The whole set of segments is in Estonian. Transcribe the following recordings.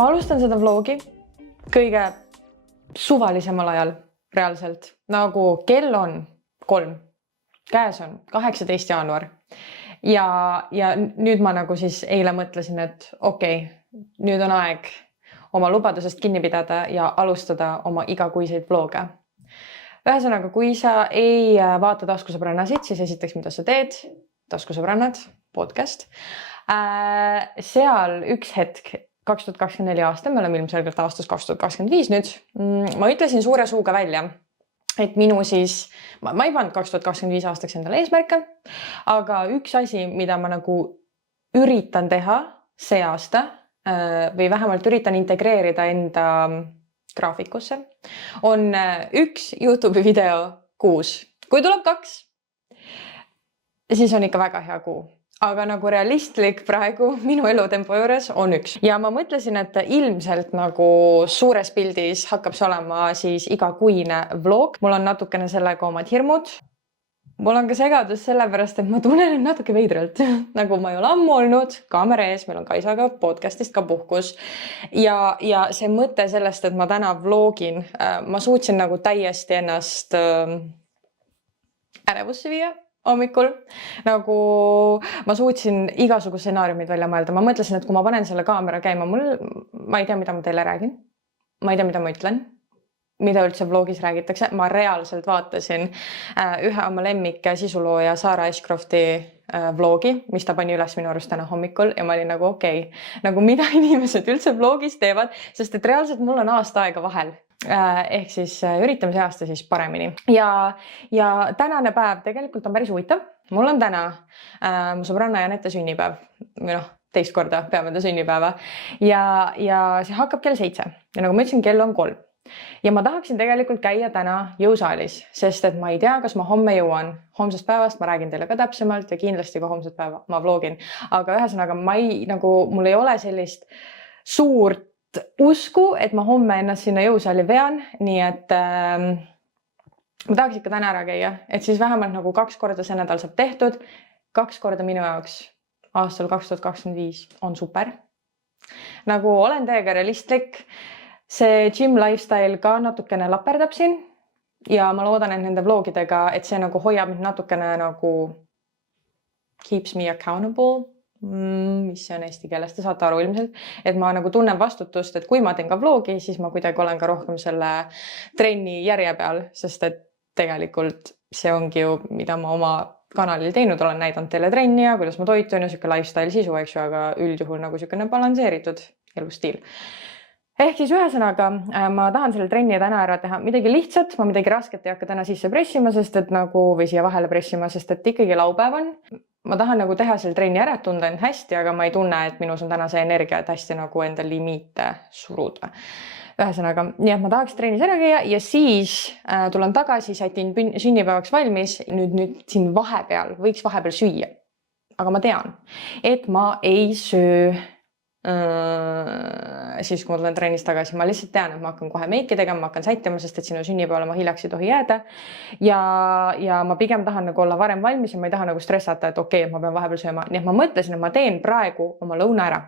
ma alustan seda vlogi kõige suvalisemal ajal reaalselt, nagu kell on 3, käes on 18 jaanuar ja nüüd ma nagu siis eile mõtlesin, et okei, nüüd on aeg oma lubadusest kinni pidada ja alustada oma igakuiseid vloge. Ühesõnaga, kui sa ei vaata taskusõbrannasid, siis esiteks, mida sa teed, taskusõbrannad, podcast. Seal üks hetk, 2024 aasta, me oleme ilmselgelt aastas 2025 nüüd, ma ütlesin suure suuga välja, et minu siis, ma ei pannud 2025 aastaks endale eesmärke, aga üks asi, mida ma nagu üritan teha see aasta või vähemalt üritan integreerida enda graafikusse, on üks YouTube'i video kuus. Kui tuleb 2, siis on ikka väga hea kuu. Aga nagu realistlik praegu minu elutempo juures on 1. Ja ma mõtlesin, et ilmselt nagu suures pildis hakkab see olema siis igakuine vlog. Mul on natukene sellega omad hirmud. Mul on ka segadus sellepärast, et ma tunnen natuke veidralt. Nagu ma ei ole ammu olnud kaamera ees, meil on Kaisaga podcastist ka puhkus. Ja see mõte sellest, et ma täna vlogin, ma suutsin nagu täiesti ennast ärevusse viia hommikul. Nagu ma suutsin igasugused stsenaariumid välja mõelda. Ma mõtlesin, et kui ma panen selle kaamera käima, ma ei tea, mida ma teile räägin. Ma ei tea, mida ma ütlen. Mida üldse vlogis räägitakse. Ma reaalselt vaatasin ühe oma lemmik sisulooja Sara Ashcrofti vlogi, mis ta pani üles minu arust täna hommikul ja ma olin nagu okei, nagu mida inimesed üldse vlogis teevad, sest et reaalselt mul on aasta aega vahel. Ehk siis üritame see aasta siis paremini. Ja tänane päev tegelikult on päris huvitav. Mul on täna mu sõbranna Janette sünnipäev. Teist korda peame ta sünnipäeva. Ja see hakkab kell 7. Ja nagu ma ütlesin, kell on 3. Ja ma tahaksin tegelikult käia täna jõusaalis, sest et ma ei tea, kas ma homme jõuan. Homsest päevast ma räägin teile ka täpsemalt ja kindlasti ka homset päeva ma vlogin. Aga ühesõnaga, mul ei ole sellist suurt usku, et ma homme ennast sinna jõusaali vean. Nii et ma tahaks ikka täna ära käia, et siis vähemalt nagu 2 korda see nädal saab tehtud. 2 korda minu jaoks aastal 2025 on super. Nagu olen teiega realistlik. See gym lifestyle ka natukene laperdab siin ja ma loodan, et nende vlogidega, et see nagu hoiab mind natukene nagu keeps me accountable, mis see on eesti keeles, te saate aru ilmselt, et ma nagu tunnen vastutust, et kui ma teen ka vlogi, siis ma kuidagi olen ka rohkem selle trenni järje peal, sest et tegelikult see ongi ju, mida ma oma kanalil teinud olen, näidanud teile trenni ja kuidas ma toitun ja siuke lifestyle sisu, eks ju, aga üldjuhul nagu siukene balansseeritud elustiil. Ehk siis ühesõnaga, ma tahan selle trenni täna ära teha midagi lihtsat, ma midagi rasket ei hakka täna sisse pressima, sest et nagu, või siia vahele pressima, sest et ikkagi laupäev on. Ma tahan nagu teha selle trenni ära, tunda end hästi, aga ma ei tunne, et minus on täna see energia, et hästi nagu enda limiite suruda. Ühesõnaga, nii et ma tahaks trennis ära käia ja siis tulen tagasi, sätin sünnipäevaks valmis. Nüüd siin vahepeal, võiks vahepeal süüa. Aga ma tean, et ma ei söö siis kui ma tulen trennist tagasi, ma lihtsalt tean, et ma hakkan kohe meiki tegema, ma hakkan sättima, sest et sinu sünnipäeval ma hiljaks ei tohi jääda ja ma pigem tahan nagu olla varem valmis ja ma ei taha nagu stressata, et okei, ma pean vahepeal sööma. Nii et ma mõtlesin, et ma teen praegu oma lõuna ära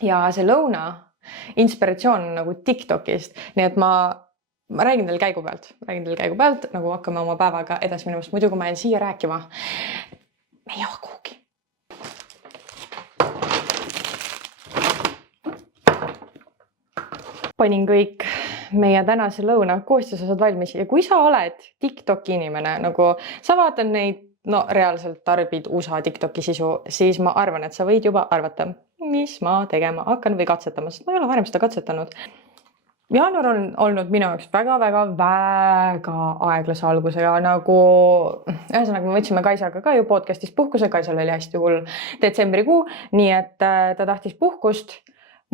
ja see lõuna inspiratsioon on nagu TikTokist, nii et ma räägin teile käigu pealt, nagu hakkame oma päevaga edasi minema, muidu kui ma jään siia rääkima, me ei jõua kuhugi. Panin kõik meie tänase lõuna koostisosad valmis ja kui sa oled TikToki inimene, nagu sa vaatad neid, reaalselt tarbid USA TikToki sisu, siis ma arvan, et sa võid juba arvata, mis ma tegema hakkan või katsetama, sest ma ei ole varem seda katsetanud. Jaanuar on olnud minu jaoks väga aeglase algusega, nagu ühesõnaga me võtsime Kaisaga ka ju podcastist puhkuse, Kaisal oli hästi hull detsembrikuu, nii et ta tahtis puhkust.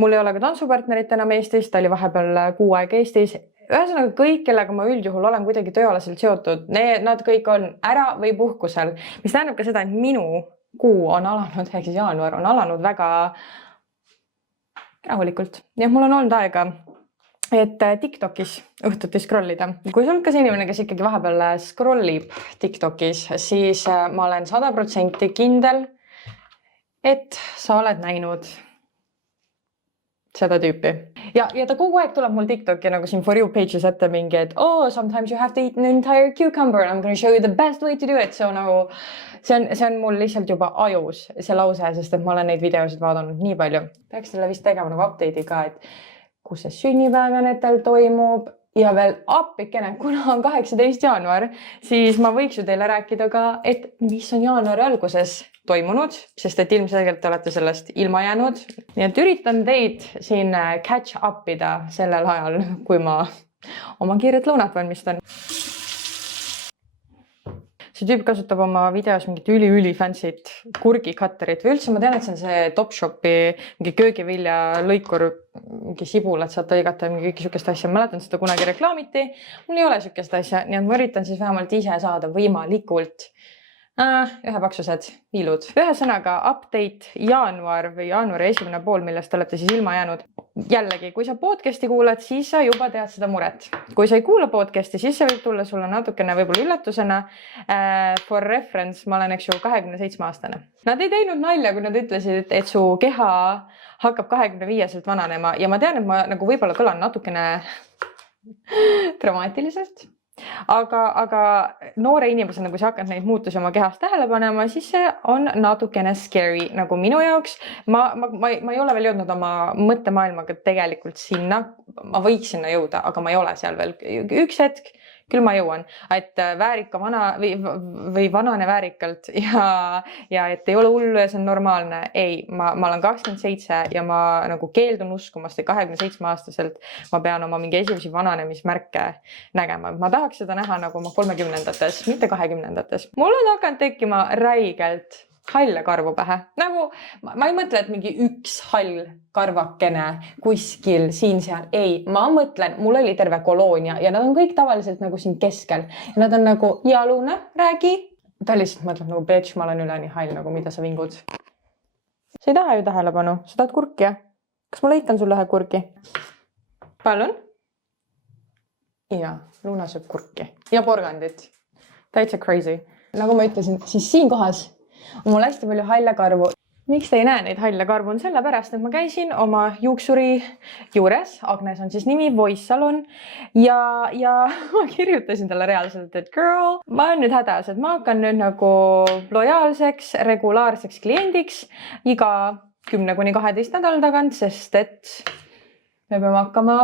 Mul ei ole ka tantsupartnerit enam Eestis, ta oli vahepeal kuu aeg Eestis. Ühesõnaga kõik, kellega ma üldjuhul olen kuidagi tööalaselt seotud, nad kõik on ära või puhkusel, mis tähendab ka seda, et minu kuu on alanud, ehk siis jaanuar on alanud väga rahulikult. Nii et mul on olnud aega, et TikTokis õhtuti scrollida. Kui sa oled ka see inimene, kes ikkagi vahepeal scrollib TikTokis, siis ma olen 100% kindel, et sa oled näinud seda tüüpi. Ja ta kogu aeg tuleb mul TikToki nagu siin For You page'is ette mingi, et sometimes you have to eat an entire cucumber. I'm gonna show you the best way to do it. So nagu see on mul lihtsalt juba ajus see lause, sest et ma olen neid videosid vaadanud nii palju. Peaks selle vist tegema nagu update'i ka, et kus see sünnipäevanetel toimub ja veel appikene, kuna on 18. jaanuar, siis ma võiks ju teile rääkida ka, et mis on jaanuari alguses toimunud, sest et ilmselgelt te olete sellest ilma jäänud. Nii et üritan teid siin catch up'ida sellel ajal, kui ma oma kiiret lõunat valmistan. See tüüp kasutab oma videos mingit üli fancy't kurgikatterit või üldse ma tean, et see on see Topshopi mingi köögivilja lõikur, mingi sibulat saad lõigata ja mingi kõiki sükest asja. Mäletan seda kunagi reklaamiti. Mul ei ole sükest asja, nii et ma üritan siis vähemalt ise saada võimalikult ühepaksused viilud. Ühesõnaga update jaanuar või jaanuari esimene pool, millest te olete siis ilma jäänud. Jällegi, kui sa podcasti kuulad, siis sa juba tead seda muret. Kui sa ei kuula podcasti, siis see võib tulla sulle natukene võib-olla üllatusena. For reference, ma olen 27-aastane. Nad ei teinud nalja, kui nad ütlesid, et su keha hakkab 25-selt vananema ja ma tean, et ma nagu võib-olla kõlan natukene dramaatiliselt. Aga noore inimesena, kui sa hakkad neid muutusi oma kehas tähele panema, siis see on natukene scary nagu minu jaoks. Ma ei ole veel jõudnud oma mõttemaailmaga tegelikult sinna. Ma võiks sinna jõuda, aga ma ei ole seal veel. Üks hetk küll ma jõuan, et väärika või vanane väärikalt ja et ei ole hullu ja see on normaalne. Ei, ma olen 27 ja ma nagu keeldun uskumast, et 27-aastaselt ma pean oma mingi esimesi vananemismärke nägema. Ma tahaks seda näha nagu oma 30-ndates, mitte 20-ndates. Mul on hakanud tekkima räigelt halle karvu pähe. Nagu ma ei mõtle, et mingi üks hall karvakene kuskil siin-seal. Ei, ma mõtlen, mul oli terve koloonia ja nad on kõik tavaliselt nagu siin keskel. Ja nad on nagu, Luna, räägi. Ta lihtsalt mõtleb nagu, bitch, ma olen üle nii hall, nagu mida sa vingud. Sa ei taha ju tähelepanu, sa tahad kurki, ja? Kas ma lõikan sulle ühe kurki? Palun? Ja, Luna sööb kurki. Ja porgandit. Täitsa crazy. Nagu ma ütlesin, siis siin kohas on mul hästi palju halle karvu. Miks te ei näe neid halle karvu? On sellepärast, et ma käisin oma juuksuri juures. Agnes on siis nimi, Voice Salon. Ja ma kirjutasin talle reaalselt, et girl, ma olen nüüd hädas, et ma hakkan nüüd nagu lojaalseks, regulaarseks kliendiks iga 10–12 nädala tagant, sest et me peame hakkama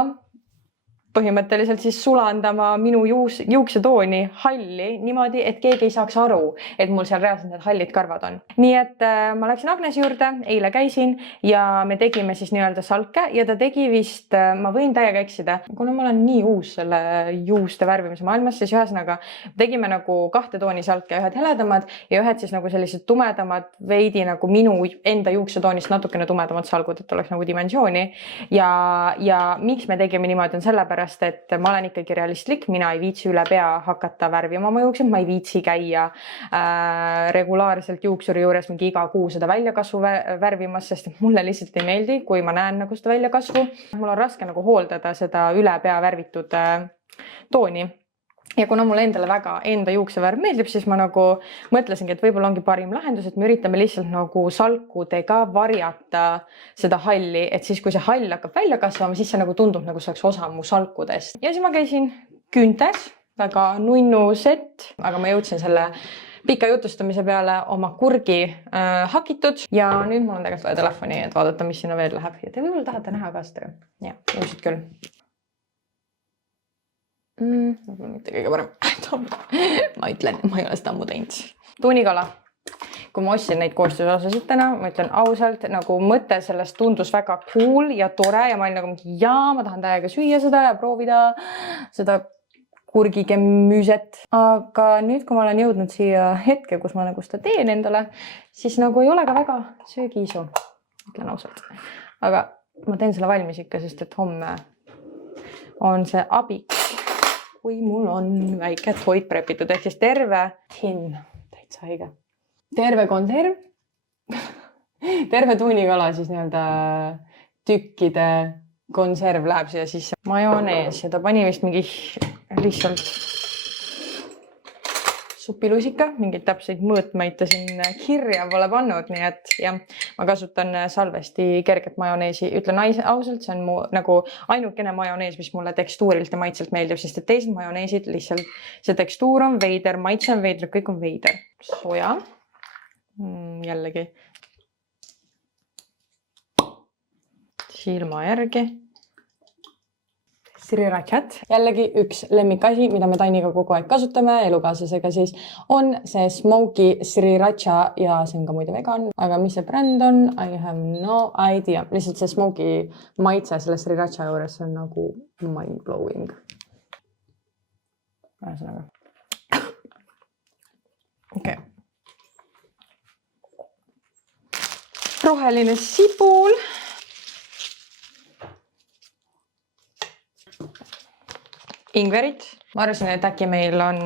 põhimõtteliselt siis sulandama minu juuksetooni halli niimoodi, et keegi ei saaks aru, et mul seal reaalselt need hallid karvad on. Nii et ma läksin Agnesi juurde, eile käisin ja me tegime siis nii-öelda salke ja ta tegi vist, ma võin täiega eksida, kuna ma olen nii uus selle juuste värvimise maailmas, siis ühesõnaga tegime nagu 2 tooni salke, ühed heledamad ja ühed siis nagu sellised tumedamad, veidi nagu minu enda juuksetoonist natukene tumedamad salgud, et oleks nagu dimensiooni. Ja miks me tegime niimoodi on sellepärast, et ma olen ikkagi realistlik, mina ei viitsi üle pea hakata värvima oma juuksed, ma ei viitsi käia regulaarselt juuksuri juures mingi iga kuu seda väljakasvu värvimas, sest mulle lihtsalt ei meeldi, kui ma näen nagu seda väljakasvu. Mul on raske nagu hooldada seda üle pea värvitud tooni. Ja kuna mulle endale väga enda juuksevärv meeldib, siis ma nagu mõtlesingi, et võib-olla ongi parim lahendus, et me üritame lihtsalt nagu salkudega varjata seda halli, et siis kui see hall hakkab välja kasvama, siis see nagu tundub nagu see oleks osa mu salkudest. Ja siis ma käisin küüntes, väga nunnu set, aga ma jõudsin selle pika jutustamise peale oma kurgi hakitud ja nüüd mul on tegelikult telefoni, et vaadata, mis sinna veel läheb. Ja te võib-olla tahate näha ka seda. Ja, ilmselt küll. Mitte kõige parem. Ma ütlen, ma ei ole seda ammu teinud. Tuunikala. Kui ma ostsin neid koostusosasid ma ütlen ausalt, nagu mõte sellest tundus väga cool ja tore ja ma olin nagu ma tahan täiega süüa seda ja proovida seda kurgigemüüset. Aga nüüd, kui ma olen jõudnud siia hetke, kus ma nagu seda teen endale, siis nagu ei ole ka väga söögiisu. Ütlen ausalt. Aga ma teen selle valmis ikka, sest et homme on see abiks. Kui mul on väike toit prepitud, ehk siis terve tinn, täitsa haige. Terve konserv, terve tuunikala siis nii-öelda tükkide konserv läheb siia sisse. Majonees ja ta pani vist mingi lihtsalt supilusika, mingeid täpseid mõõtmeid ta siin kirja pole pannud, nii et jah, ma kasutan salvesti kerget majoneesi. Ütlen ausalt, see on mu nagu ainukene majonees, mis mulle tekstuurilt ja maitselt meeldib, sest et teised majoneesid lihtsalt, see tekstuur on veider, maitse on veider, kõik on veider. Soja. Jällegi. Silma järgi. Srirachat. Jällegi üks lemmikasi, mida me Tainiga kogu aeg kasutame, elukaaslasega siis, on see Smoky Sriracha ja see on ka muide vegan. Aga mis see bränd on? I have no idea. Lihtsalt see Smoky maitse selle Sriracha juures on nagu mind-blowing. Ühesõnaga. Okay. Roheline sibul. Ingverit. Ma arvasin, et äkki meil on,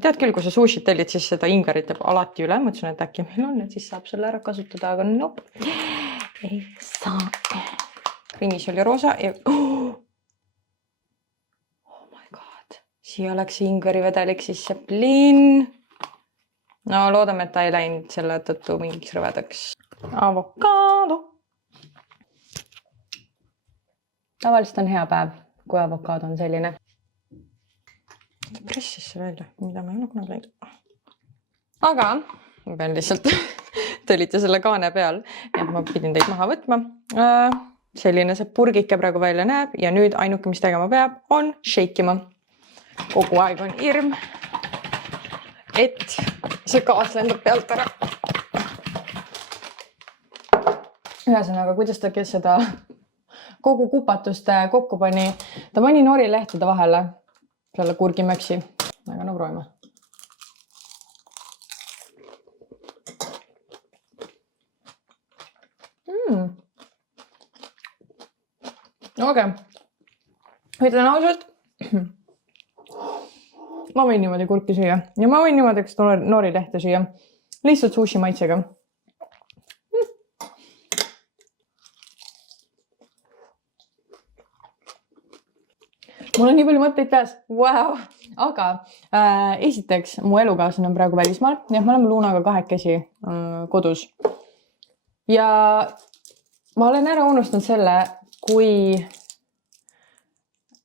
tead küll, kui sa sushit tellid, siis seda ingverit jääb alati üle. Mõtlesin, et äkki meil on, et siis saab selle ära kasutada, aga nope. Ei saa. Krimis oli roosa ja... Oh my god. Siia läks ingveri vedelik sisse plin. No loodame, et ta ei läinud selle tõttu mingiks rõvedaks. Avokaado. Tavaliselt on hea päev, kui avokaado on selline. Pressis see välja, mida ma ei ole kunagi läinud. Aga ma pean lihtsalt tõlite selle kaane peal, et ma pidin teid maha võtma. Selline see purgike praegu välja näeb ja nüüd ainuke, mis tegema peab, on shakeima. Kogu aeg on hirm, et see gaas lendab pealt ära. Ühesõnaga, kuidas ta seda kogu kupatust kokku pani? Ta pani norilehtede vahele. Selle kurgimöksi, aga no proovime. Okei. Ütlen ausalt, ma võin niimoodi kurki süüa ja ma võin niimoodi norilehte süüa. Lihtsalt sushi maitsega. Mul on nii palju mõtteid peas. Wow. Aga esiteks, mu elukaaslane on praegu välismaal. Ja me oleme Luunaga kahekesi kodus. Ja ma olen ära unustanud selle, kui,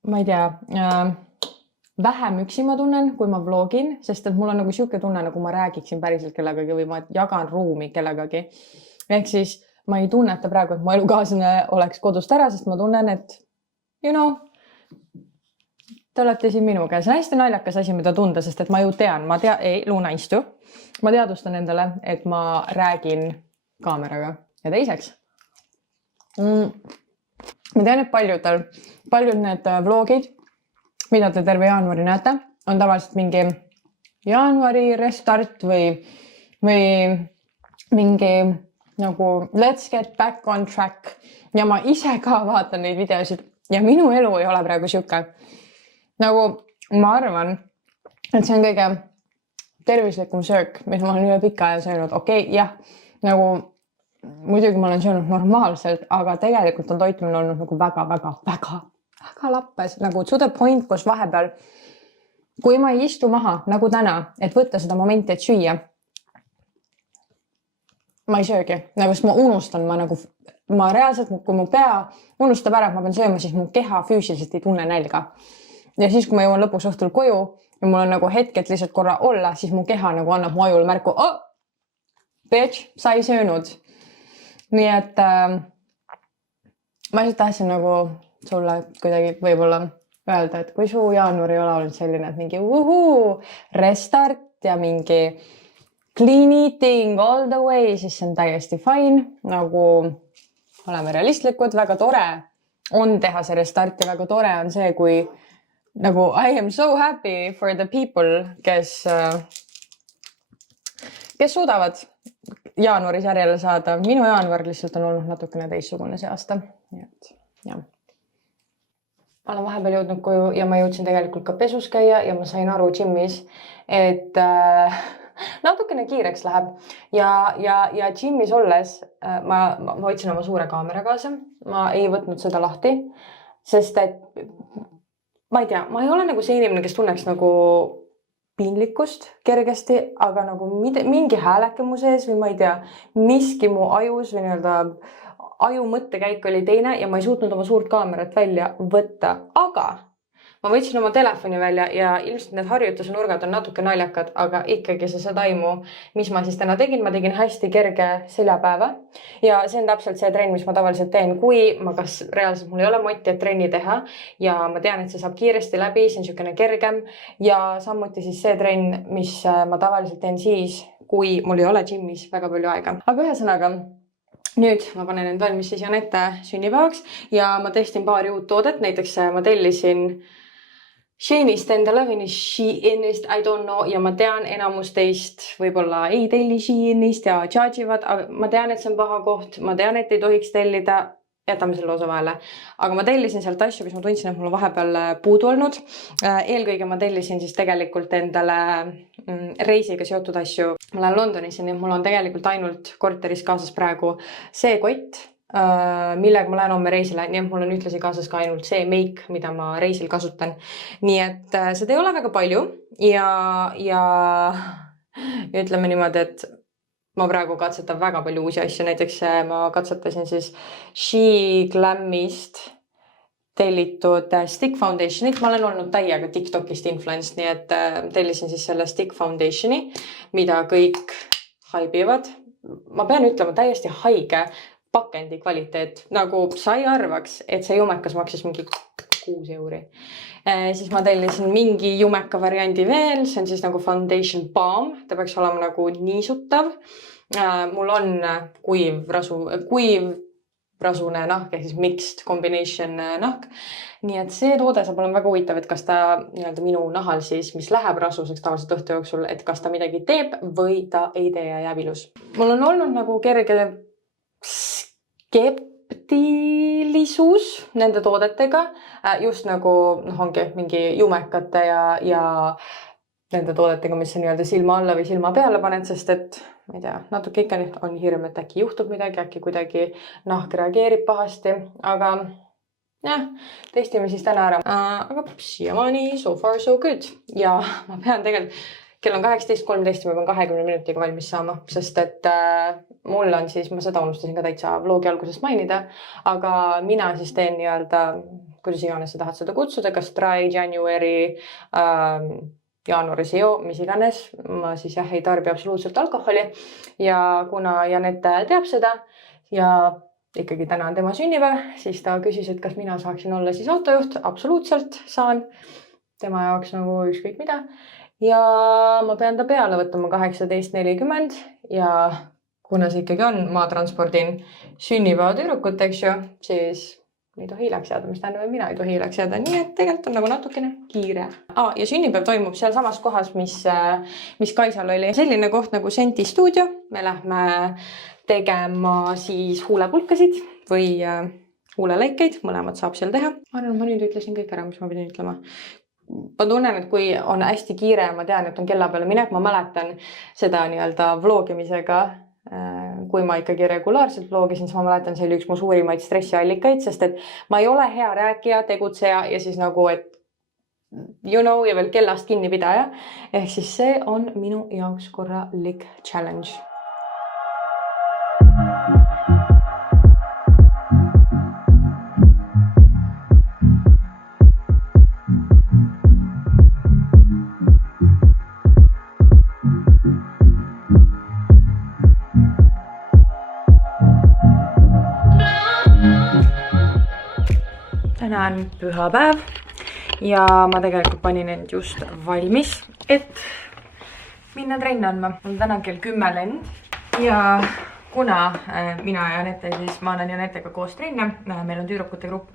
ma ei tea, vähem üksi ma tunnen, kui ma vlogin, sest et mul on nagu siuke tunne, nagu ma räägiksin päriselt kellegagi või ma jagan ruumi kellegagi. Ehk siis ma ei tunneta praegu, et mu elukaaslane oleks kodust ära, sest ma tunnen, et te olete siin minu käes. Hästi naljakas asi, mida tunda, sest et ma ju tean, ei, Luuna istu. Ma teadustan endale, et ma räägin kaameraga. Ja teiseks, ma tean, et paljud need vlogid, mida te terve jaanuari näete, on tavaliselt mingi jaanuari restart või mingi nagu let's get back on track. Ja ma ise ka vaatan neid videosid ja minu elu ei ole praegu siuke. Nagu ma arvan, et see on kõige tervislikum söök, mis ma olen üle pika aja söönud. Okei, jah, nagu muidugi ma olen söönud normaalselt, aga tegelikult on toitumine olnud nagu väga lappes. Nagu to the point, kus vahepeal, kui ma ei istu maha nagu täna, et võtta seda momenti, et süüa, ma ei söögi. Nagu ma unustan, ma reaalselt, kui mu pea unustab ära, et ma pean sööma, siis mu keha füüsiliselt ei tunne nälga. Ja siis, kui ma jõuan lõpuks õhtul koju ja mul on nagu hetked lihtsalt korra olla, siis mu keha nagu annab mu ajul märku, bitch, sa ei söönud. Nii et ma lihtsalt tahtsin nagu sulle kuidagi võib-olla öelda, et kui su jaanuar ei ole olnud selline, et mingi restart ja mingi clean eating all the way, siis see on täiesti fine. Nagu oleme realistlikud, väga tore on teha see restart ja väga tore on see, kui nagu I am so happy for the people, kes suudavad jaanuaris järjele saada. Minu jaanuar lihtsalt on olnud natukene teistsugune see aasta. Nii et, jah. Ma olen vahepeal jõudnud koju ja ma jõudsin tegelikult ka pesus käia ja ma sain aru gymmis, et natukene kiireks läheb. Ja gymmis olles ma võtsin oma suure kaamera kaasa. Ma ei võtnud seda lahti, sest et ma ei tea, ma ei ole nagu see inimene, kes tunneks nagu piinlikkust kergesti, aga nagu mingi hääleke mu sees või ma ei tea, miski mu ajus või nii-öelda aju mõttekäik oli teine ja ma ei suutnud oma suurt kaamerat välja võtta, aga ma võtsin oma telefoni välja ja ilmselt need harjutuse nurgad on natuke naljakad, aga ikkagi sa saad aimu, mis ma siis täna tegin. Ma tegin hästi kerge seljapäeva ja see on täpselt see trenn, mis ma tavaliselt teen, kui ma kas reaalselt mul ei ole motti, et trenni teha ja ma tean, et see saab kiiresti läbi, see on niisugune kergem ja samuti siis see trenn, mis ma tavaliselt teen siis, kui mul ei ole gymmis väga palju aega. Aga ühesõnaga, nüüd ma panen end valmis siis Janette sünnipäevaks ja ma testin paari uut toodet. Näiteks ma tellisin Sheinist endale või Sheinist, I don't know, ja ma tean, enamus teist võib-olla ei telli Sheinist ja charge'ivad, aga ma tean, et see on paha koht, ma tean, et ei tohiks tellida, jätame selle osa vahele. Aga ma tellisin sealt asju, mis ma tundsin, et mul on vahepeal puudu olnud. Eelkõige ma tellisin siis tegelikult endale reisiga seotud asju. Ma lähen Londonisse, nii et mul on tegelikult ainult korteris kaasas praegu see kott, millega ma lähen homme reisile, nii et mul on ühtlasi kaasas ka ainult see meik, mida ma reisil kasutan. Nii et seda ei ole väga palju ja ütleme niimoodi, et ma praegu katsetan väga palju uusi asju. Näiteks ma katsetasin siis She Glamist tellitud Stick Foundationit. Ma olen olnud täiega TikTokist influenced, nii et tellisin siis selle Stick Foundationi, mida kõik haibivad. Ma pean ütlema, täiesti haige pakendi kvaliteet, nagu sa ei arvaks, et see jumekas maksis mingi 6 euri. Siis ma tellisin mingi jumeka variandi veel, see on siis nagu foundation balm, ta peaks olema nagu niisutav. Mul on kuiv rasune nahk, ehk siis mixed combination nahk. Nii et see toode saab olema väga huvitav, et kas ta nii-öelda minu nahal siis, mis läheb rasuseks tavaliselt õhtu jooksul, et kas ta midagi teeb või ta ei tee ja jääb ilus. Mul on olnud nagu kerge skeptilisus nende toodetega, just nagu ongi mingi jumekate ja nende toodetega, mis sa nii-öelda silma alla või silma peale paned, sest et ma ei tea, natuke ikka on hirm, et äkki juhtub midagi, äkki kuidagi nahk reageerib pahasti, aga jah, testime siis täna ära. Aga siiamaani so far so good ja ma pean tegelikult kell on 18:13, ma pean 20 minutiga valmis saama, sest et mul on siis, ma seda unustasin ka täitsa vlogi algusest mainida, aga mina siis teen nii-öelda, kuidas iganes sa tahad seda kutsuda, kas dry January, jaanuaris ei joo, mis iganes, ma siis jah ei tarbi absoluutselt alkoholi ja kuna Janette teab seda ja ikkagi täna on tema sünnipäev, siis ta küsis, et kas mina saaksin olla siis autojuht, absoluutselt saan, tema jaoks nagu ükskõik mida. Ja ma pean ta peale võtma 18:40 ja kuna see ikkagi on, ma transpordin sünnipäeva tüdrukut, eks ju, siis ei tohi hiljaks jääda, mis tähendab, et mina ei tohi hiljaks jääda, nii et tegelikult on nagu natukene kiire. Ja sünnipäev toimub seal samas kohas, mis Kaisal oli. Selline koht nagu Senti stuudio. Me lähme tegema siis huulepulkasid või huulelõikeid, mõlemad saab seal teha. Arvan, ma nüüd ütlesin kõik ära, mis ma pidin ütlema. Ma tunnen, et kui on hästi kiire ja ma tean, et on kella peale minek, ma mäletan seda nii-öelda vlogimisega, kui ma ikkagi regulaarselt vlogisin, siis ma mäletan, see oli üks mu suurimaid stressiallikaid, sest et ma ei ole hea rääkija, tegutseja ja siis nagu, et you know, ja veel kellast kinnipidaja. Ehk siis see on minu jaoks korralik challenge. Täna on pühapäev ja ma tegelikult panin end just valmis, et minna trenni andma. Mul täna kell 10 lend ja kuna mina ja Janette, siis ma annan Janettega koos trenne, meil on tüdrukute grupp,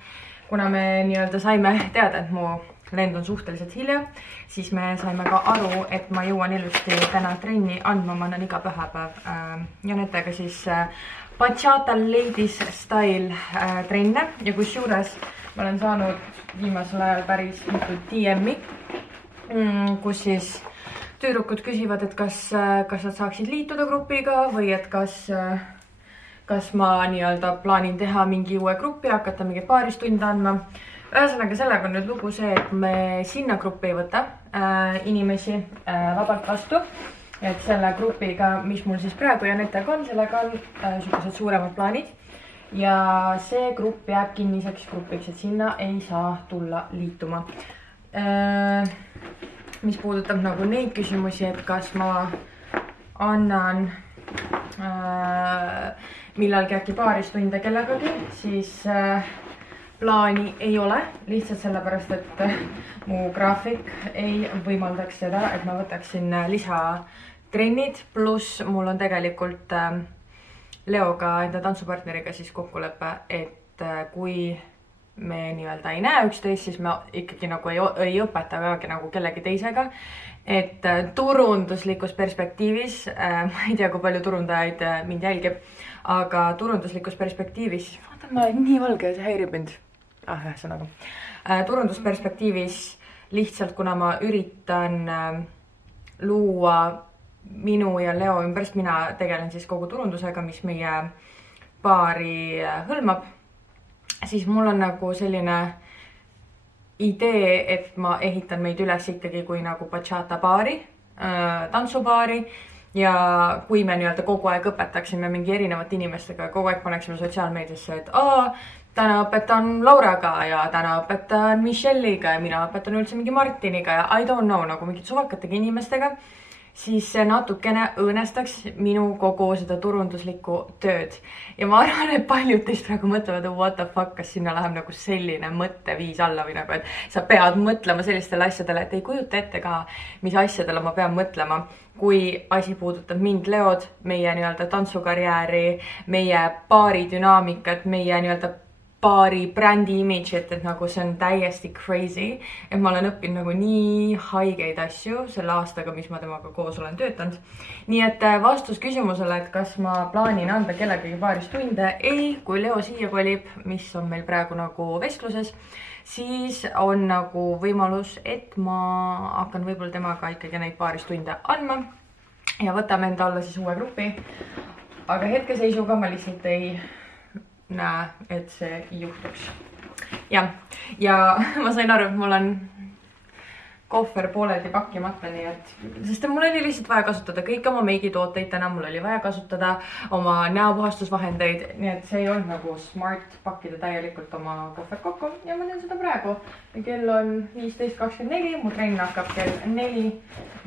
kuna me nii-öelda saime teada, et mu lend on suhteliselt hilja, siis me saime ka aru, et ma jõuan ilusti täna trenni andma, ma annan iga pühapäev Janettega siis Bachata Ladies Style trenne ja kus juures ma olen saanud viimasel ajal päris mitu DM-i, kus siis tüdrukud küsivad, et kas nad saaksid liituda grupiga või et kas ma nii-öelda plaanin teha mingi uue gruppi, hakata mingi paaristunde andma. ühesõnaga sellega on nüüd lugu see, et me sinna gruppi ei võta inimesi vabalt vastu. Et selle grupiga, mis mul siis praegu Janetega on, sellega on sellised suuremad plaanid. Ja see grupp jääb kinniseks grupiks, et sinna ei saa tulla liituma. Mis puudutab nagu neid küsimusi, et kas ma annan millalgi äkki paaristunde kellegagi, siis plaani ei ole, lihtsalt sellepärast, et mu graafik ei võimaldaks seda, et ma võtaksin lisatrennid, pluss mul on tegelikult Leoga, enda tantsupartneriga siis kokkulepe, et kui me nii-öelda ei näe üksteist, siis me ikkagi nagu ei õpeta väegi nagu kellegi teisega. Et turunduslikus perspektiivis, ma ei tea, kui palju turundajaid mind jälgib, aga turunduslikus perspektiivis, vaata, ma olen nii valge, see häirib mind. Ühesõnaga. Turundusperspektiivis lihtsalt, kuna ma üritan luua minu ja Leo ümbrist, mina tegelen siis kogu turundusega, mis meie paari hõlmab, siis mul on nagu selline idee, et ma ehitan meid üles ikkagi kui nagu bachata paari, tantsupaari. Ja kui me nii-öelda kogu aeg õpetaksime mingi erinevate inimestega ja kogu aeg paneksime sotsiaalmeediasse, et täna õpetan Lauraga ja täna õpetan Michelle'iga ja mina õpetan üldse mingi Martiniga ja I don't know, nagu mingid suvakatega inimestega, siis see natukene õõnestaks minu kogu seda turunduslikku tööd. Ja ma arvan, et paljud teist praegu mõtlevad, what the fuck, kas sinna läheb nagu selline mõtteviis alla või nagu, et sa pead mõtlema sellistele asjadele, et ei kujuta ette ka, mis asjadele ma pean mõtlema. Kui asi puudutab mind, Leod, meie nii-öelda tantsukarjääri, meie paari dünaamikat, meie nii-öelda paari brändi image, et nagu see on täiesti crazy. Et ma olen õppinud nagu nii haigeid asju selle aastaga, mis ma temaga koos olen töötanud. Nii et vastus küsimusele, et kas ma plaanin anda kellegagi paaristunde, ei, kui Leo siia kolib, mis on meil praegu nagu vestluses, siis on nagu võimalus, et ma hakkan võib-olla temaga ikkagi neid paaristunde andma ja võtame enda alla siis uue grupi. Aga hetkeseisuga ma lihtsalt ei näe, et see juhtuks. Ja ma sain aru, et mul on kohver pooleldi pakkimata, nii et sest mul oli lihtsalt vaja kasutada kõik oma meigitooteid täna, mul oli vaja kasutada oma näopuhastusvahendeid, nii et see ei olnud nagu smart pakkida täielikult oma kohver kokku ja ma teen seda praegu. Kell on 15:24, mu trenn hakkab kell 4,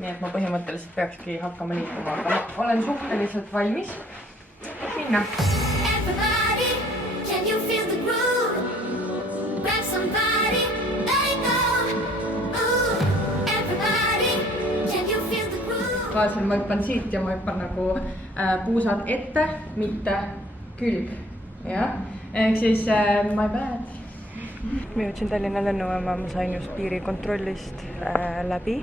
nii et ma põhimõtteliselt peakski hakkama liikuma, aga olen suhteliselt valmis minna. Vaasel ma hüppan siit ja ma hüppan nagu puusad ette, mitte külg. Ja? Ehk siis my bad. Ma jõudsin Tallinna lennujaama, ma sain just piirikontrollist läbi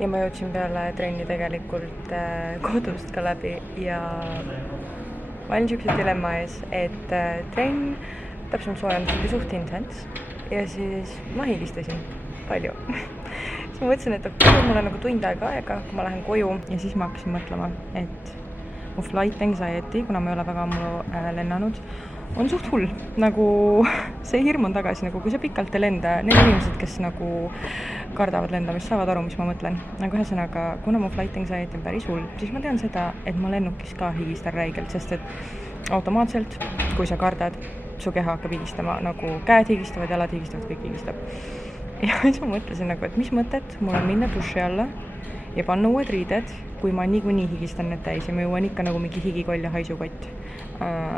ja ma jõudsin peale trenni tegelikult kodust ka läbi ja ma olin siukse dilemma ees, et trenn täpselt soojendus oli suht intens ja siis ma higistasin palju. Siis ma mõtlesin, et mul on nagu tund aega, kui ma lähen koju ja siis ma hakkasin mõtlema, et mu flight anxiety, kuna ma ei ole väga ammu lennanud, on suht hull. Nagu see hirm on tagasi, nagu kui sa pikalt ei lenda, need inimesed, kes nagu kardavad lendamist, saavad aru, mis ma mõtlen. Nagu ühesõnaga, kuna mu flight anxiety on päris hull, siis ma tean seda, et ma lennukis ka higistan räigelt, sest et automaatselt, kui sa kardad, su keha hakkab higistama, nagu käed higistavad, jalad higistavad, kõik higistab. Ja siis ma mõtlesin nagu, et mis mõtet mul on minna duši alla ja panna uued riided, kui ma niikuinii higistan need täis ja ma jõuan ikka nagu mingi higikoll ja haisukott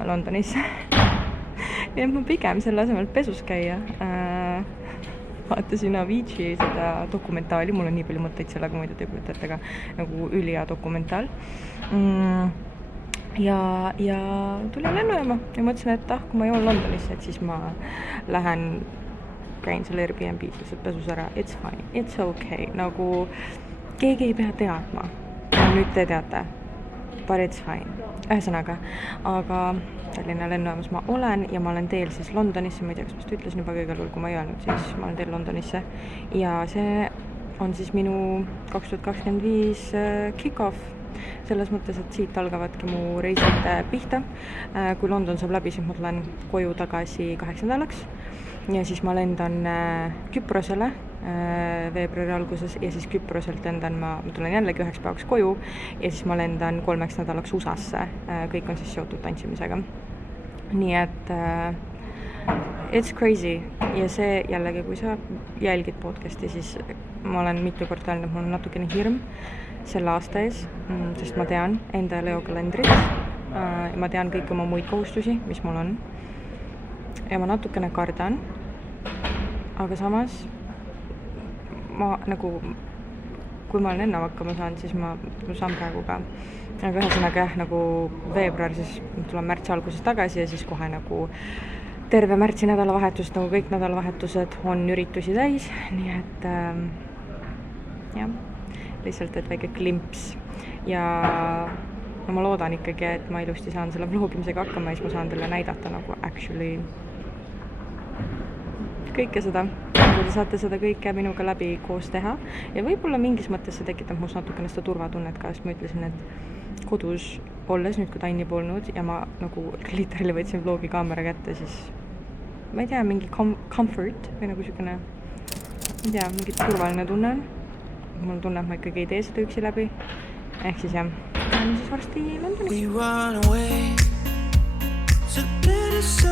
Londonisse. Ja ma pigem selle asemel pesus käia. Vaatasin Avicii seda dokumentaali, mul on nii palju mõtteid sellega muidu tegutajatega, nagu ülihea dokumentaal. Ja tulin lennujaama ja mõtlesin, et kui ma jõuan Londonisse, et siis ma käin selle Airbnb-s lihtsalt pesus ära, it's fine, it's okay, nagu keegi ei pea teadma, nüüd te teate, but it's fine. Ühesõnaga, aga Tallinna lennujaamas ma olen ja ma olen teel siis Londonisse, ma ei tea, kas ma seda ütlesin juba kõigepeal, kui ma ei öelnud, siis ma olen teel Londonisse ja see on siis minu 2025 kick-off. Selles mõttes, et siit algavadki mu reisid pihta. Kui London saab läbi, siis ma tulen koju tagasi 8. nädalaks. ja siis ma lendan Küprosele veebruari alguses ja siis Küproselt lendan ma tulen jällegi 1 päevaks koju ja siis ma lendan 3 nädalaks USA-sse. Kõik on siis seotud tantsimisega. Nii et it's crazy ja see jällegi, kui sa jälgid podcasti, siis ma olen mitu korda öelnud, et mul on natukene hirm selle aasta ees, sest ma tean enda ja Leo kalendrit. Ma tean kõik oma muid kohustusi, mis mul on. Ja ma natukene kardan, aga samas ma nagu, kui ma olen enne hakkama saanud, siis ma saan praegu ka. Aga ühesõnaga jah, nagu veebruar, siis tulen märtsi alguses tagasi ja siis kohe nagu terve märtsi nädalavahetust, nagu kõik nädalavahetused on üritusi täis, nii et jah, lihtsalt, et väike klimps ja no ma loodan ikkagi, et ma ilusti saan selle vlogimisega hakkama ja siis ma saan teile näidata nagu actually kõike seda, kui te saate seda kõike minuga läbi koos teha ja võib-olla mingis mõttes see tekitab must natukene seda turvatunnet ka, sest ma ütlesin, et kodus olles nüüd, kui Tanni polnud ja ma nagu literally võtsin vlogi kaamera kätte, siis ma ei tea, mingi comfort või nagu sükene, ma ei tea, mingi turvaline tunne on. Mul tunne, et ma ikkagi ei tee seda üksi läbi. Ehk siis jah, näeme siis varsti Londonis. We run away, so let us